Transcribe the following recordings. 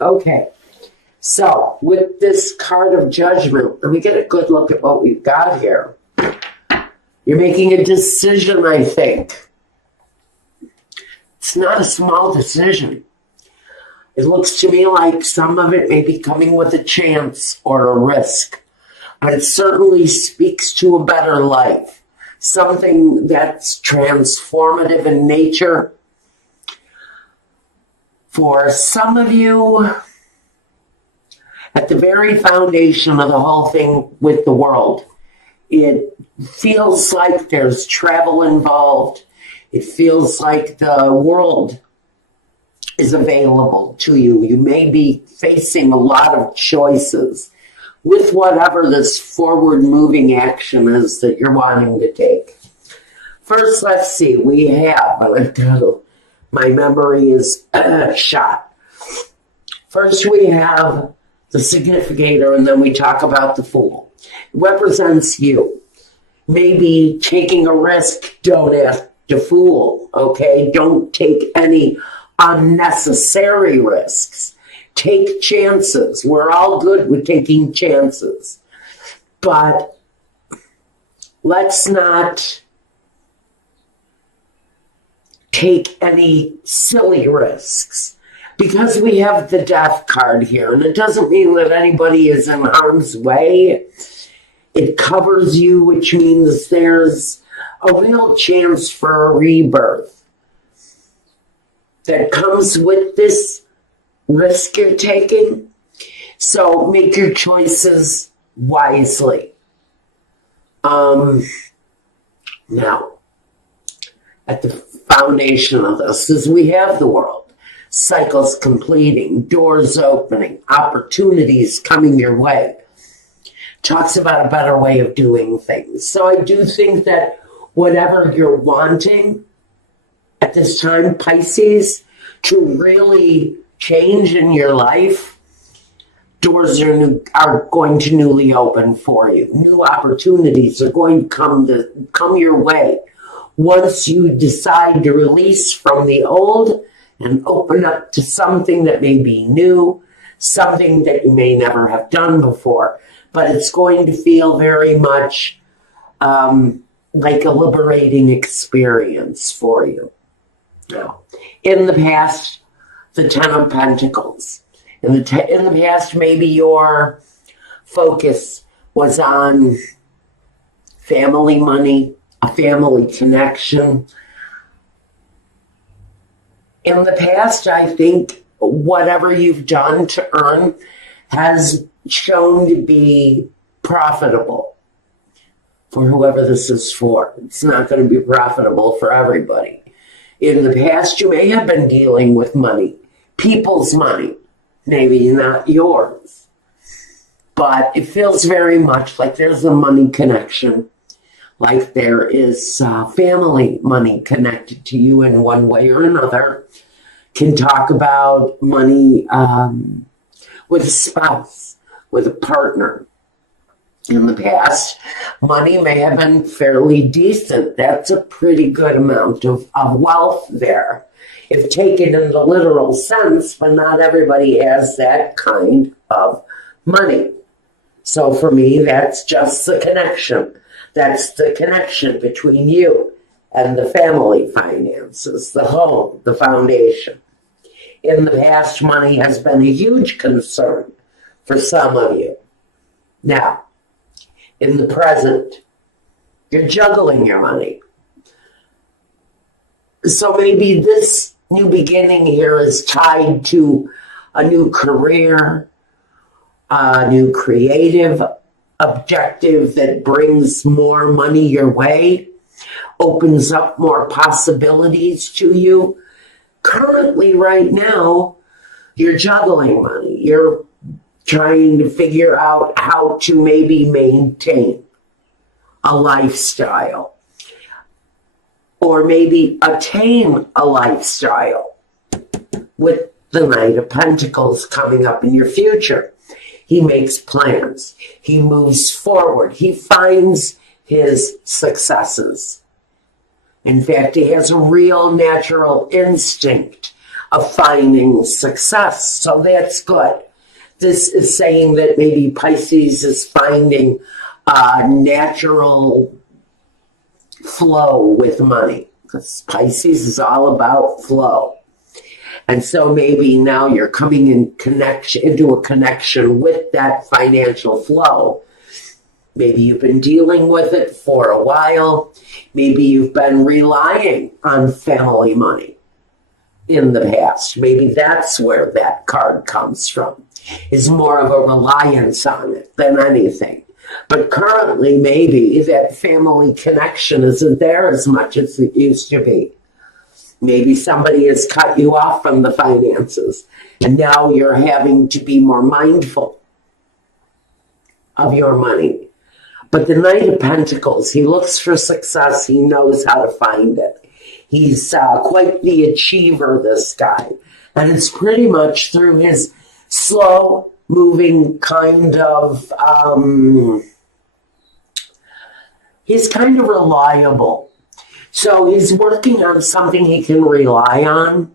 Okay. So with this card of judgment, let me get a good look at what we've got here. You're making a decision, I think. It's not a small decision. It looks to me like some of it may be coming with a chance or a risk. But it certainly speaks to a better life. Something that's transformative in nature. For some of you, at the very foundation of the whole thing with the world, it feels like there's travel involved. It feels like the world is available to you. You may be facing a lot of choices with whatever this forward-moving action is that you're wanting to take. First, let's see. We have, my memory is shot. First, we have the significator, and then we talk about the Fool. It represents you. Maybe taking a risk, don't ask to fool, okay? Don't take any unnecessary risks. Take chances. We're all good with taking chances. But let's not take any silly risks. Because we have the Death card here, and it doesn't mean that anybody is in harm's way. It covers you, which means there's a real chance for a rebirth that comes with this risk you're taking. So make your choices wisely. Now, at the foundation of this is we have the world. Cycles completing, doors opening, opportunities coming your way. Talks about a better way of doing things. So I do think that whatever you're wanting at this time, Pisces, to really change in your life, doors are going to newly open for you. New opportunities are going to come your way once you decide to release from the old and open up to something that may be new, something that you may never have done before. But it's going to feel very much like a liberating experience for you. Now, in the past, the Ten of Pentacles. In the past, maybe your focus was on family money, a family connection. In the past, I think whatever you've done to earn has shown to be profitable for whoever this is for. It's not going to be profitable for everybody. In the past, you may have been dealing with money, people's money, maybe not yours. But it feels very much like there's a money connection, like there is family money connected to you in one way or another. Can talk about money with a spouse, with a partner. In the past, money may have been fairly decent. That's a pretty good amount of wealth there, if taken in the literal sense, but not everybody has that kind of money. So for me, that's just the connection. That's the connection between you and the family finances, the home, the foundation. In the past, money has been a huge concern for some of you. Now, in the present, you're juggling your money. So maybe this new beginning here is tied to a new career, a new creative objective that brings more money your way, opens up more possibilities to you. Currently, right now, you're juggling money. You're trying to figure out how to maybe maintain a lifestyle or maybe attain a lifestyle with the Knight of Pentacles coming up in your future. He makes plans. He moves forward. He finds his successes. In fact, he has a real natural instinct of finding success. So that's good. This is saying that maybe Pisces is finding a natural flow with money, because Pisces is all about flow. And so maybe now you're coming into a connection with that financial flow. Maybe you've been dealing with it for a while. Maybe you've been relying on family money in the past. Maybe that's where that card comes from. Is more of a reliance on it than anything. But currently, maybe that family connection isn't there as much as it used to be. Maybe somebody has cut you off from the finances, and now you're having to be more mindful of your money. But the Knight of Pentacles, he looks for success. He knows how to find it. He's quite the achiever, this guy. And it's pretty much through his slow moving kind of, he's kind of reliable. So he's working on something he can rely on,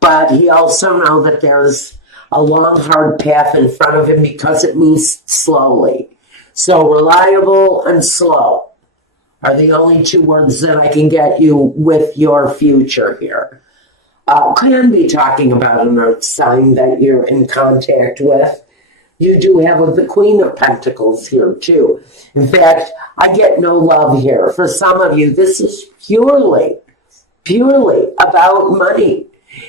but he also knows that there's a long, hard path in front of him because it moves slowly. So reliable and slow are the only two words that I can get you with your future here. Can be talking about an earth sign that you're in contact with. You do have the Queen of Pentacles here too. In fact, I get no love here. For some of you, this is purely about money.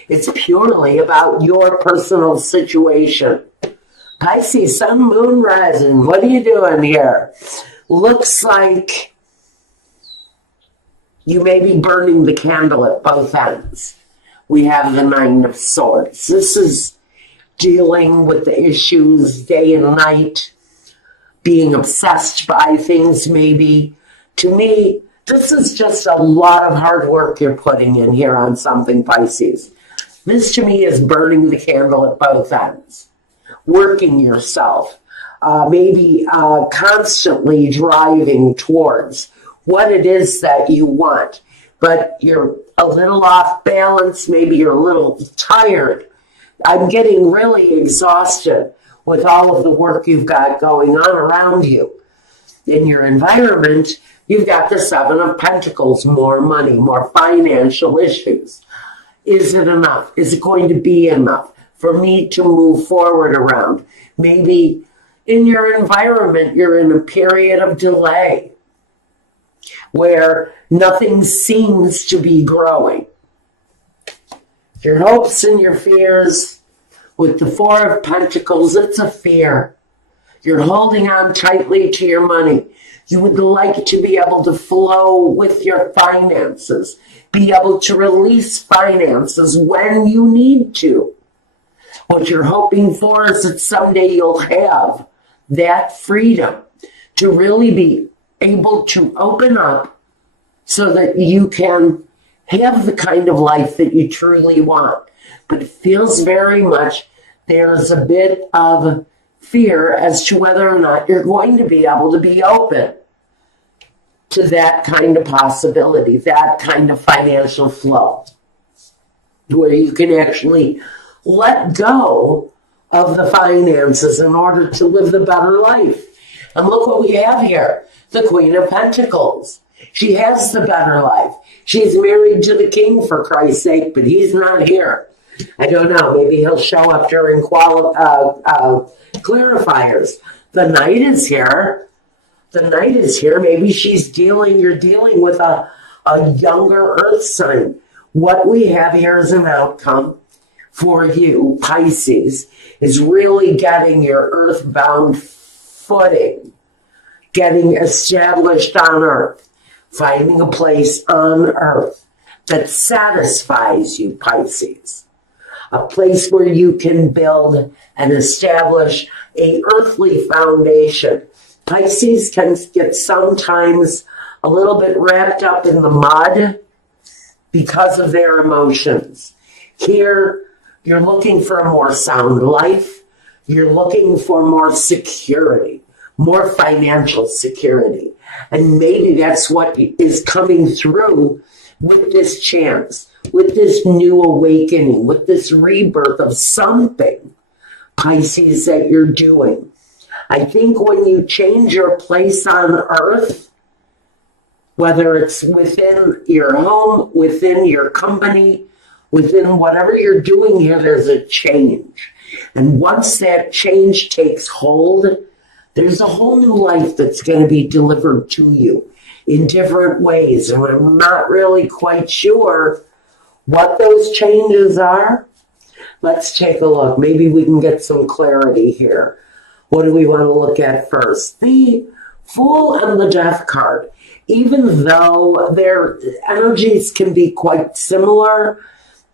It's purely about your personal situation. Pisces, Sun, Moon, Rising, what are you doing here? Looks like you may be burning the candle at both ends. We have the Nine of Swords. This is dealing with the issues day and night, being obsessed by things maybe. To me, this is just a lot of hard work you're putting in here on something, Pisces. This to me is burning the candle at both ends. Working yourself, maybe constantly driving towards what it is that you want, but you're a little off balance, maybe you're a little tired. I'm getting really exhausted with all of the work you've got going on around you. In your environment, you've got the Seven of Pentacles, more money, more financial issues. Is it enough? Is it going to be enough for me to move forward around? Maybe in your environment, you're in a period of delay where nothing seems to be growing. Your hopes and your fears, with the Four of Pentacles, it's a fear. You're holding on tightly to your money. You would like to be able to flow with your finances, be able to release finances when you need to. What you're hoping for is that someday you'll have that freedom to really be able to open up so that you can have the kind of life that you truly want. But it feels very much there's a bit of fear as to whether or not you're going to be able to be open to that kind of possibility, that kind of financial flow, where you can actually let go of the finances in order to live the better life. And look what we have here, the Queen of Pentacles. She has the better life. She's married to the king, for Christ's sake, but he's not here. I don't know, maybe he'll show up during clarifiers. The Knight is here. The Knight is here. Maybe you're dealing with a younger earth sign. What we have here as an outcome for you, Pisces, is really getting your earthbound footing, getting established on earth, finding a place on earth that satisfies you, Pisces. A place where you can build and establish an earthly foundation. Pisces can get sometimes a little bit wrapped up in the mud because of their emotions. Here, you're looking for a more sound life. You're looking for more security, more financial security. And maybe that's what is coming through with this chance. with this new awakening, with this rebirth of something, Pisces, that you're doing. I think when you change your place on earth, whether it's within your home, within your company, within whatever you're doing here, there's a change. And once that change takes hold, there's a whole new life that's going to be delivered to you in different ways. And I'm not really quite sure what those changes are. Let's take a look. Maybe we can get some clarity here. What do we want to look at first? The Fool and the Death card. Even though their energies can be quite similar,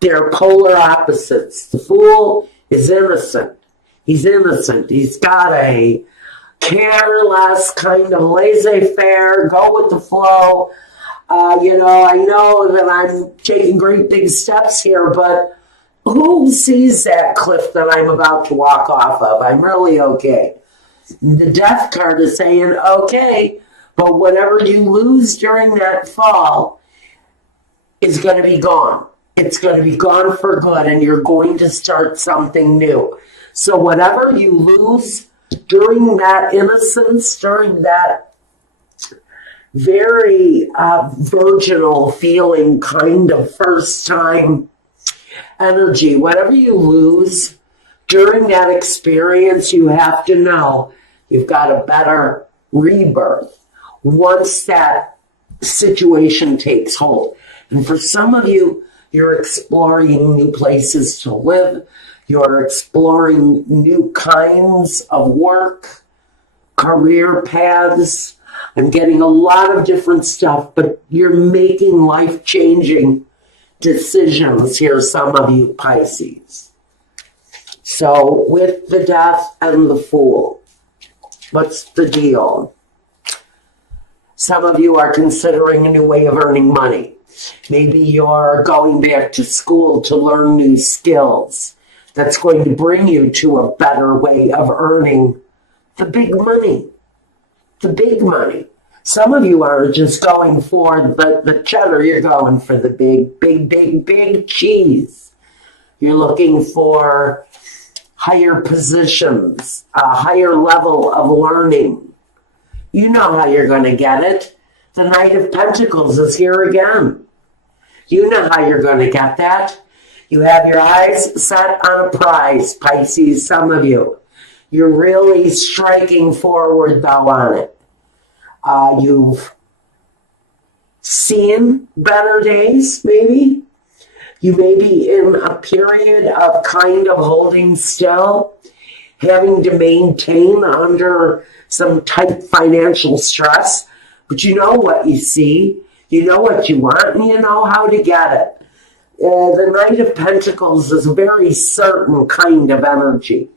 they're polar opposites. The Fool is innocent. He's innocent. He's got a careless kind of laissez-faire, go with the flow. I know that I'm taking great big steps here, but who sees that cliff that I'm about to walk off of? I'm really okay. The Death card is saying, okay, but whatever you lose during that fall is going to be gone. It's going to be gone for good, and you're going to start something new. So whatever you lose during that innocence, during that very virginal feeling, kind of first time energy, whatever you lose during that experience, you have to know you've got a better rebirth once that situation takes hold. And for some of you, you're exploring new places to live. You're exploring new kinds of work, career paths. I'm getting a lot of different stuff, but you're making life-changing decisions here, some of you Pisces. So with the Death and the Fool, what's the deal? Some of you are considering a new way of earning money. Maybe you're going back to school to learn new skills. That's going to bring you to a better way of earning the big money. The big money. Some of you are just going for the cheddar. You're going for the big cheese. You're looking for higher positions, a higher level of learning. You know how you're going to get it. The Knight of Pentacles is here again. You know how you're going to get that. You have your eyes set on a prize, Pisces, some of you. You're really striking forward, though, on it. You've seen better days, maybe. You may be in a period of kind of holding still, having to maintain under some tight financial stress. But you know what you see, you know what you want, and you know how to get it. The Knight of Pentacles is a very certain kind of energy.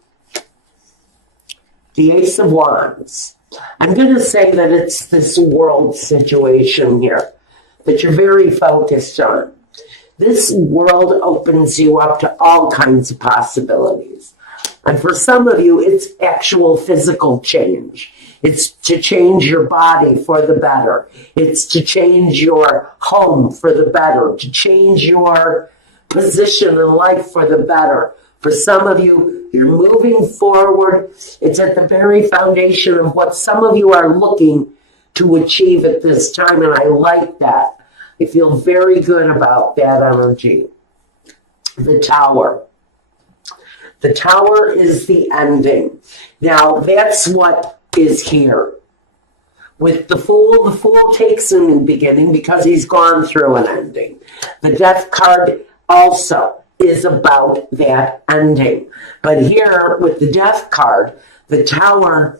The Ace of Wands. I'm going to say that it's this world situation here that you're very focused on. This world opens you up to all kinds of possibilities. And for some of you, it's actual physical change. It's to change your body for the better. It's to change your home for the better, to change your position in life for the better. For some of you, you're moving forward. It's at the very foundation of what some of you are looking to achieve at this time, and I like that. I feel very good about that energy. The Tower. The Tower is the ending. Now, that's what is here. With the Fool takes a new beginning because he's gone through an ending. The Death card also is about that ending. But here, with the Death card, the Tower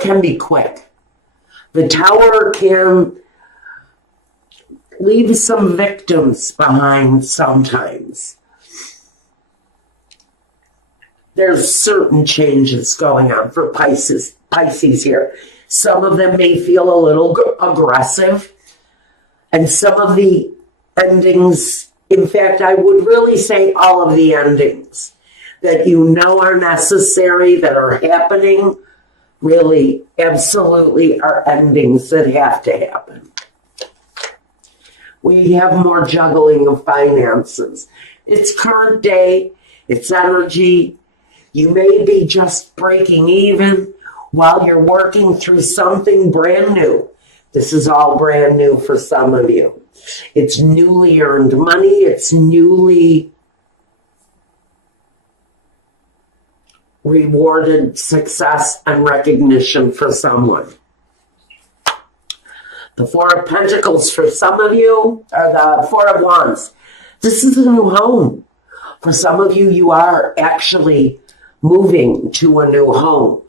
can be quick. The Tower can leave some victims behind sometimes. There's certain changes going on for Pisces here. Some of them may feel a little aggressive, and some of the endings, in fact, I would really say all of the endings that you know are necessary, that are happening, really, absolutely are endings that have to happen. We have more juggling of finances. It's current day. It's energy. You may be just breaking even while you're working through something brand new. This is all brand new for some of you. It's newly earned money. It's newly rewarded success and recognition for someone. The Four of Pentacles for some of you, or the Four of Wands. This is a new home. For some of you, you are actually moving to a new home.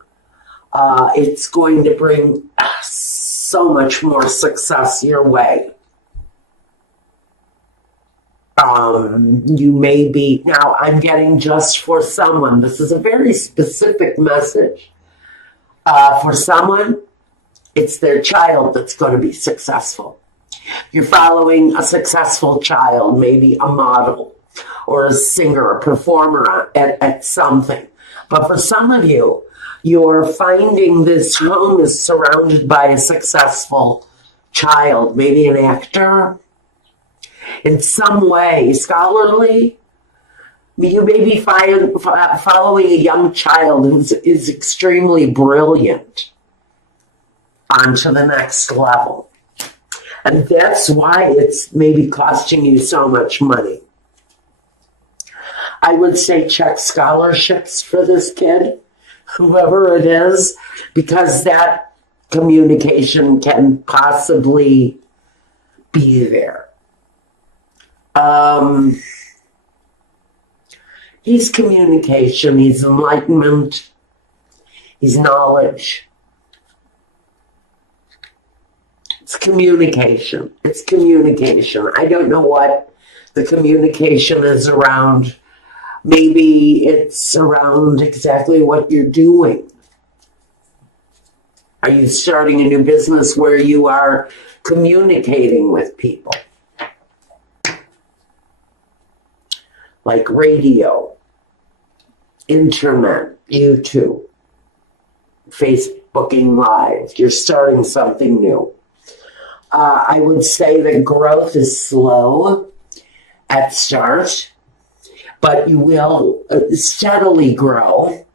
It's going to bring so much more success your way. You may be, now I'm getting just for someone. This is a very specific message. For someone, it's their child that's going to be successful. You're following a successful child, maybe a model or a singer, a performer at something. But for some of you, you're finding this home is surrounded by a successful child, maybe an actor, in some way, scholarly. You may be following a young child who is extremely brilliant onto the next level. And that's why it's maybe costing you so much money. I would say check scholarships for this kid, whoever it is, because that communication can possibly be there. He's communication, he's enlightenment, he's knowledge. It's communication. It's communication. I don't know what the communication is around. Maybe it's around exactly what you're doing. Are you starting a new business where you are communicating with people? Like radio, internet, YouTube, Facebooking Live. You're starting something new. I would say that growth is slow at start, but you will steadily grow.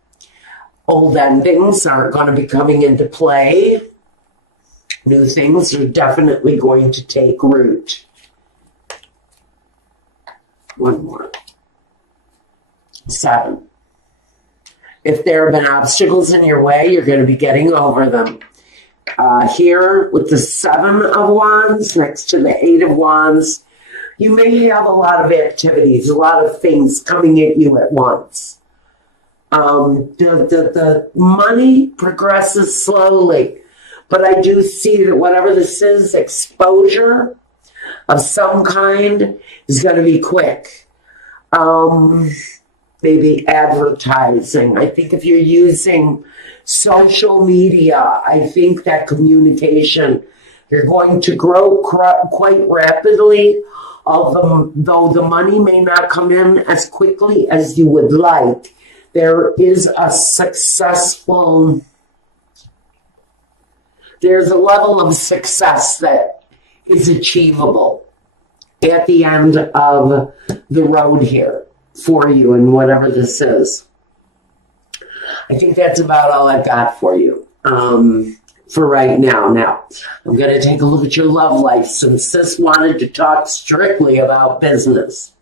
Old endings are going to be coming into play. New things are definitely going to take root. One more. 7. If there have been obstacles in your way, you're going to be getting over them. Here with the 7 of Wands next to the 8 of Wands, you may have a lot of activities, a lot of things coming at you at once. The money progresses slowly, but I do see that whatever this is, exposure of some kind is going to be quick. Maybe advertising. I think if you're using social media, I think that communication, you're going to grow quite rapidly, although the money may not come in as quickly as you would like. There is a successful, there's a level of success that is achievable at the end of the road here for you and whatever this is. I think that's about all I've got for you for right now. Now, I'm going to take a look at your love life since this wanted to talk strictly about business.